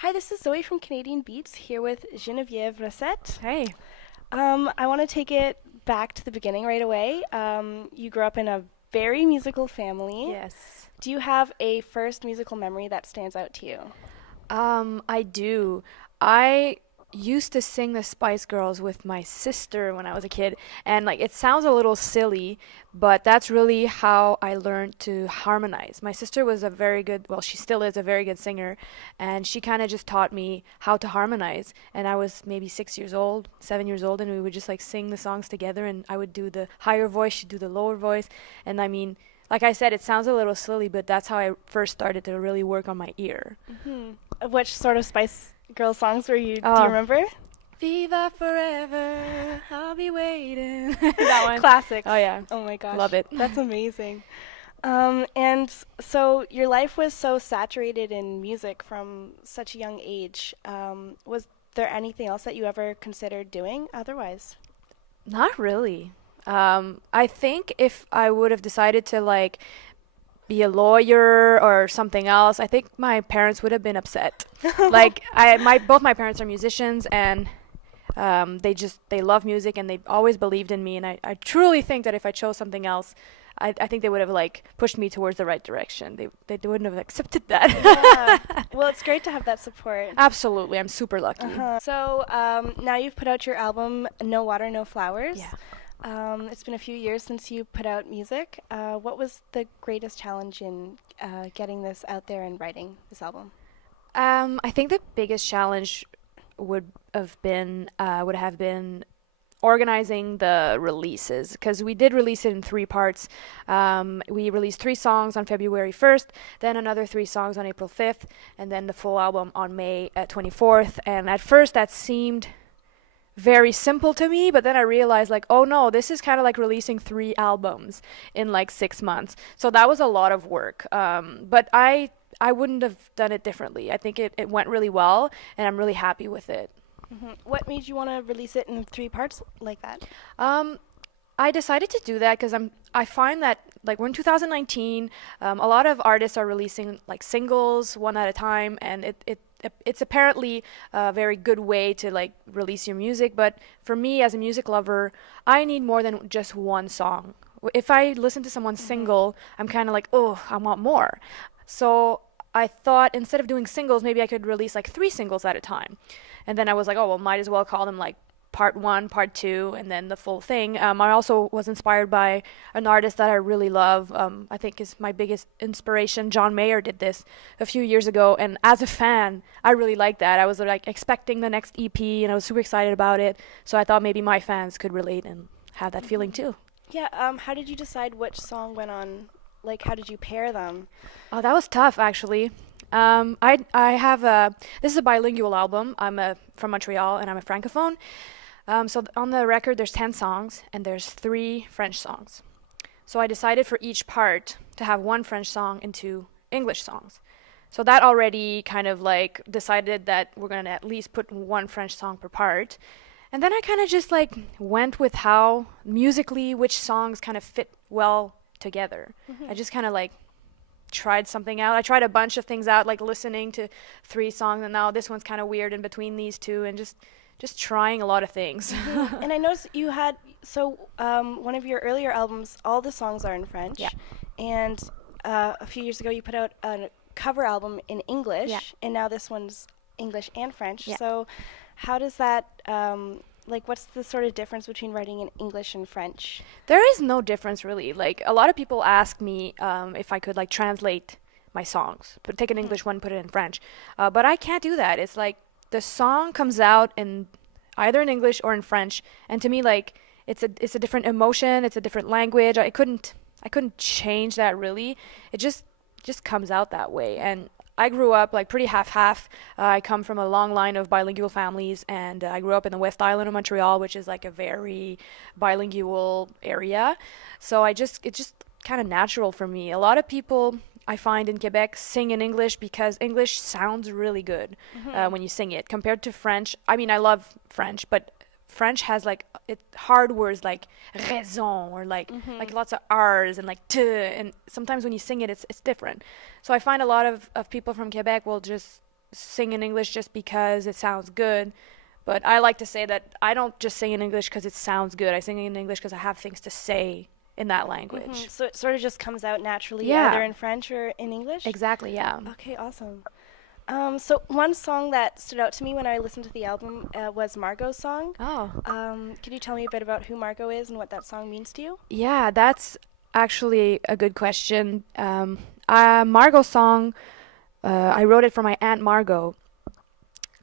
Hi, this is Zoe from Canadian Beats here with Geneviève Racette. Hey. I want to take it back to the beginning right away. You grew up in a very musical family. Yes. Do you have a first musical memory that stands out to you? I do. I used to sing the Spice Girls with my sister when I was a kid, and like it sounds a little silly, but that's really how I learned to harmonize. My sister was a very good, well, she still is a very good singer, and she kind of just taught me how to harmonize. And I was maybe 6 years old, 7 years old, and we would just like sing the songs together, and I would do the higher voice, she'd do the lower voice, and I mean, like I said, it sounds a little silly, but that's how I first started to really work on my ear. Which sort of Spice Girl songs were you? Do you Oh, remember? Viva forever, I'll be waiting. That one. Classics. Oh yeah, Oh my gosh, love it. that's amazing. And so your life was so saturated in music from such a young age. Was there anything else that you ever considered doing otherwise? Not really. I think if I would have decided to like be a lawyer or something else, I think my parents would have been upset. Like both my parents are musicians, and they love music, and they always believed in me. And I truly think that if I chose something else, I think they would have like pushed me towards the right direction. They wouldn't have accepted Yeah. that. Well, it's great to have that support. Absolutely, I'm super lucky. So now you've put out your album, No Water, No Flowers. Yeah. It's been a few years since you put out music. What was the greatest challenge in getting this out there and writing this album? I think the biggest challenge would have been organizing the releases, because we did release it in three parts. We released three songs on February 1st, then another three songs on April 5th, and then the full album on May 24th. And at first that seemed very simple to me, but then I realized like, oh no, this is kind of like releasing three albums in like 6 months. So that was a lot of work. But I wouldn't have done it differently. I think it went really well, and I'm really happy with it. What made you want to release it in three parts like that? Um, I decided to do that because I find that like we're in 2019, a lot of artists are releasing like singles one at a time, and it's apparently a very good way to like release your music. But for me as a music lover, I need more than just one song. If I listen to someone's single, I'm kind of like, oh, I want more. So I thought instead of doing singles, maybe I could release like three singles at a time. And then I was like, oh, well, might as well call them like part one, part two, and then the full thing. I also was inspired by an artist that I really love. I think is my biggest inspiration. John Mayer did this a few years ago, and as a fan, I really liked that. I was like expecting the next EP, and I was super excited about it. So I thought maybe my fans could relate and have that feeling too. Yeah, how did you decide which song went on? Like, how did you pair them? Oh, that was tough actually. I have a this is a bilingual album. From Montreal, and I'm a francophone. On the record, there's 10 songs, and there's three French songs. So I decided for each part to have one French song and two English songs. So that already kind of like decided that we're gonna at least put one French song per part. And then I kind of just like went with how musically which songs kind of fit well together. I just kind of like tried something out. I tried a bunch of things out, like listening to three songs, and now this one's kind of weird in between these two, and just trying a lot of things. And I noticed you had one of your earlier albums. All the songs are in French, Yeah. and a few years ago you put out a cover album in English, Yeah. and now this one's English and French. Yeah. So, how does that like? What's the sort of difference between writing in English and French? There is no difference really. Like a lot of people ask me if I could like translate my songs, but take an English one, put it in French. But I can't do that. It's like the song comes out in either in English or in French, and to me like it's a different emotion. It's a different language. I couldn't change that really. It just comes out that way. And I grew up like pretty half-half. I come from a long line of bilingual families, and I grew up in the West Island of Montreal, which is like a very bilingual area. So it's just kind of natural for me. A lot of people I find in Quebec sing in English because English sounds really good when you sing it compared to French. I mean, I love French, but French has like hard words like raison or like lots of R's and like t, and sometimes when you sing it, it's different. So I find a lot of people from Quebec will just sing in English just because it sounds good. But I like to say that I don't just sing in English because it sounds good. I sing in English because I have things to say in that language. So it sort of just comes out naturally, Yeah. either in French or in English? Exactly, yeah. Okay, awesome. So one song that stood out to me when I listened to the album was Margo Song. Oh. Could you tell me a bit about who Margo is and what that song means to you? Yeah, that's actually a good question. Margo Song, I wrote it for my Aunt Margo,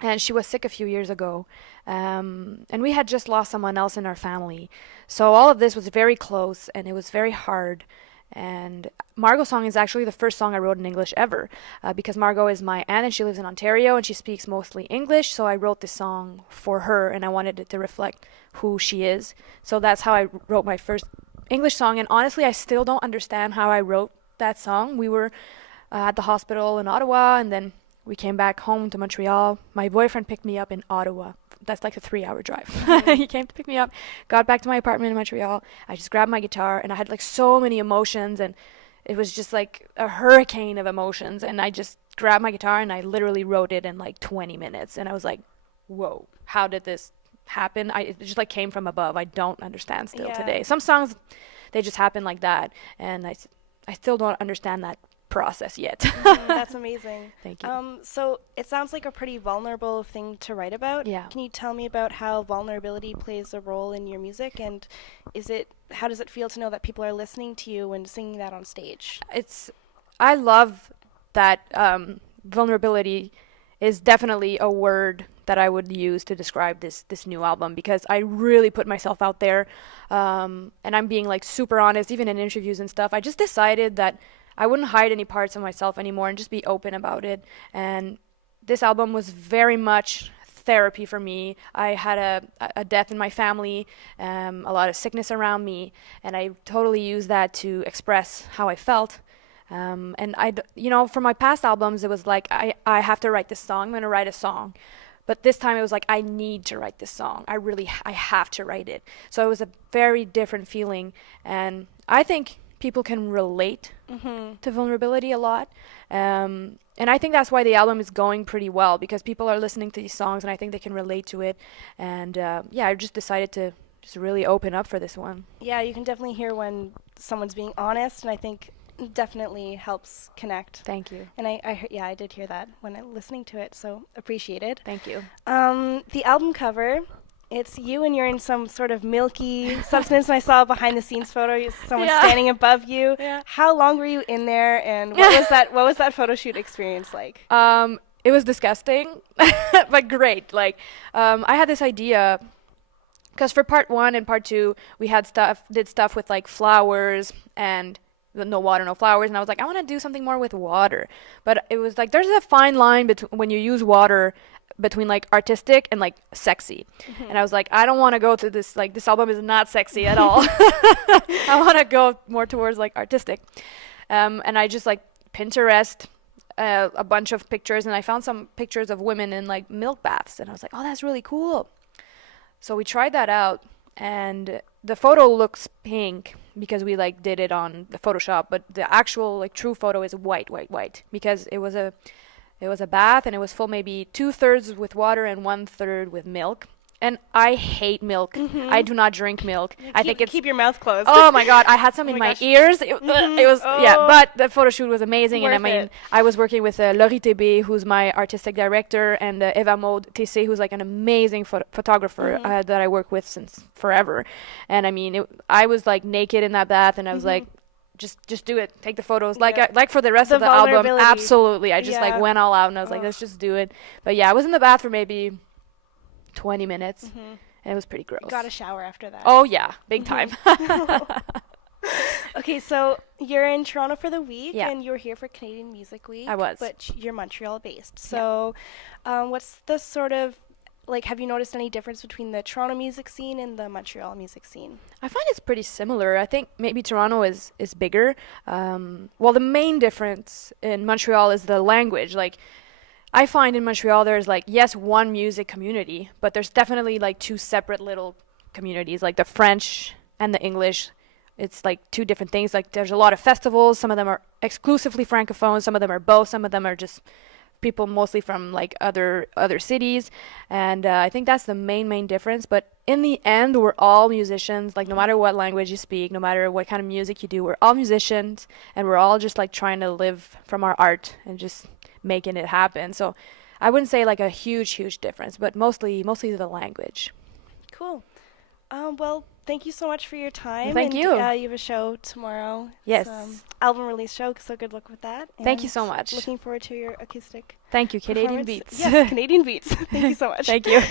and she was sick a few years ago. And we had just lost someone else in our family. So all of this was very close, and it was very hard. And Margo Song is actually the first song I wrote in English ever, because Margo is my aunt and she lives in Ontario and she speaks mostly English. So I wrote this song for her and I wanted it to reflect who she is. So that's how I wrote my first English song. And honestly, I still don't understand how I wrote that song. We were at the hospital in Ottawa, and then we came back home to Montreal. My boyfriend picked me up in Ottawa. That's like a 3-hour drive. He came to pick me up, got back to my apartment in Montreal. I just grabbed my guitar and I had like so many emotions, and it was just like a hurricane of emotions. And I just grabbed my guitar and I literally wrote it in like 20 minutes. And I was like, whoa, how did this happen? It just like came from above. I don't understand still today. Some songs, they just happen like that. And I still don't understand that process yet. That's amazing. Thank you. So it sounds like a pretty vulnerable thing to write about. Yeah. Can you tell me about how vulnerability plays a role in your music, and how does it feel to know that people are listening to you and singing that on stage? I love that vulnerability is definitely a word that I would use to describe this new album, because I really put myself out there, and I'm being like super honest, even in interviews and stuff. I just decided that I wouldn't hide any parts of myself anymore and just be open about it. And this album was very much therapy for me. I had a death in my family, a lot of sickness around me, and I totally used that to express how I felt. And for my past albums, it was like, I have to write this song. I'm going to write a song. But this time it was like, I need to write this song. I have to write it. So it was a very different feeling. And I think people can relate to vulnerability a lot. And I think that's why the album is going pretty well, because people are listening to these songs and I think they can relate to it. And I just decided to just really open up for this one. Yeah, you can definitely hear when someone's being honest, and I think definitely helps connect. Thank you. And I did hear that when I listening to it, so appreciated. Thank you. The album cover, it's you and you're in some sort of milky substance. And I saw a behind the scenes photo, someone standing above you. Yeah. How long were you in there, and what was that photo shoot experience like? It was disgusting, but great. Like, I had this idea, because for part 1 and part 2, we did stuff with like flowers and no water, no flowers. And I was like, I want to do something more with water. But it was like, there's a fine line when you use water between like artistic and like sexy. And I was like, I don't want to go to this, like this album is not sexy at all. I want to go more towards like artistic. And I just like Pinterest a bunch of pictures, and I found some pictures of women in like milk baths, and I was like, oh, that's really cool. So we tried that out, and the photo looks pink because we like did it on the Photoshop, but the actual like true photo is white, because it was a bath, and it was full maybe 2/3 with water and 1/3 with milk. And I hate milk. I do not drink milk. I think it's keep your mouth closed. Oh my god, I had some in my ears. It was but the photo shoot was amazing. And I mean, I was working with Laurie Tébé, who's my artistic director, and Eva Maud Tessé, who's like an amazing photographer that I work with since forever. And I mean, I was like naked in that bath, and I was like, just do it. Take the photos. Like for the rest of the album, absolutely. I just like went all out, and I was like, let's just do it. But yeah, I was in the bath for maybe 20 minutes, and it was pretty gross. You got a shower after that. Oh yeah, big time. Okay, so you're in Toronto for the week, and you were here for Canadian Music Week. I was. But you're Montreal based. So what's the sort of, like, have you noticed any difference between the Toronto music scene and the Montreal music scene? I find it's pretty similar. I think maybe Toronto is bigger. Well, the main difference in Montreal is the language. Like, I find in Montreal there's like, yes, one music community, but there's definitely like two separate little communities, like the French and the English. It's like two different things. Like, there's a lot of festivals. Some of them are exclusively Francophone. Some of them are both. Some of them are just people mostly from like other cities, and I think that's the main difference. But in the end, we're all musicians. Like no matter what language you speak, no matter what kind of music you do, we're all musicians, and we're all just like trying to live from our art and just making it happen. So I wouldn't say like a huge difference, but mostly the language. Cool. Well, thank you so much for your time. Thank And you. you have a show tomorrow. Yes. It's, album release show, so good luck with that. Thank you And so much. looking forward to your acoustic Thank you, Canadian performance. Beats. Yes, Canadian Beats. Thank you so much. Thank you.